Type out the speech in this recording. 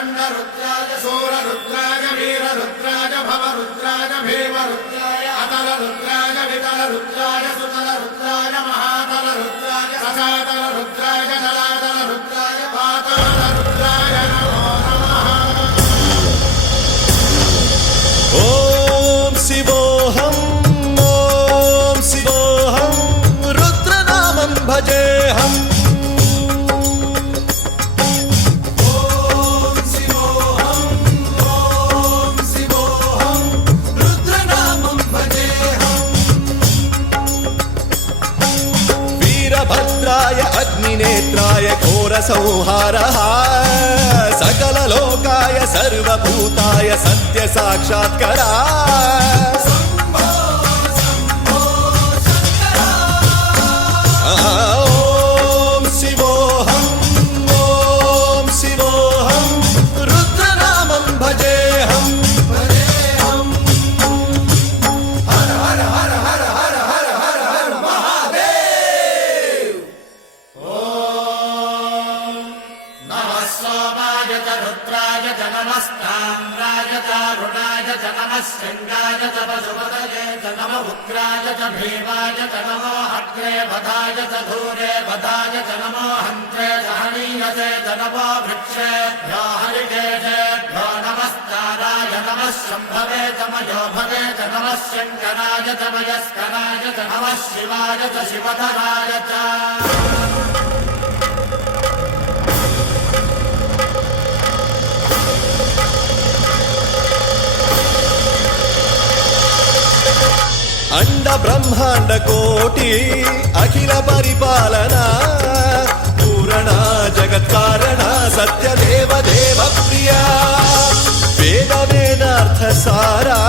चण्डरुद्राय शूररुद्राय वीररुद्राय भवरुद्राय भीमरुद्राय अतलरुद्राय वितलरुद्राय सुतलरुद्राय महातलरुद्राय सचातलरुद्राय जलातलरुद्राय पातालरुद्राय नमो नमः। ॐ शिवोऽहं रुद्रनामं भजेऽहम्। वीरभद्राय अग्निनेत्राय घोरसंहारः सकललोकाय सर्वभूताय सत्यसाक्षात्करा। ॐ शिवोऽहं रुद्रनामं भजेऽहम्। हर हर हर हर हर हर हर हर महादेव। नमः सोमाय च रुद्राय च नमस्ताम्राय च अरुणाय च नमः शृङ्गाय च पशुपतये च नमः उग्राय च भीमाय च नमो अग्रे वधाय च धूरे वधाय च नमो हन्त्रे च हनीयसे च नमो वृक्षेभ्यो हरिकेशेभ्यो नमस्काराय नमः शम्भवे च मयोभवे च नमः शङ्कराय च मयस्कराय च नमः शिवाय च शिवधराय च। अंड ब्रह्मांड कोटि अखिल परिपालना पूरणा जगत्कारणा सत्य देव देव प्रिया वेद वेदार्थ सारा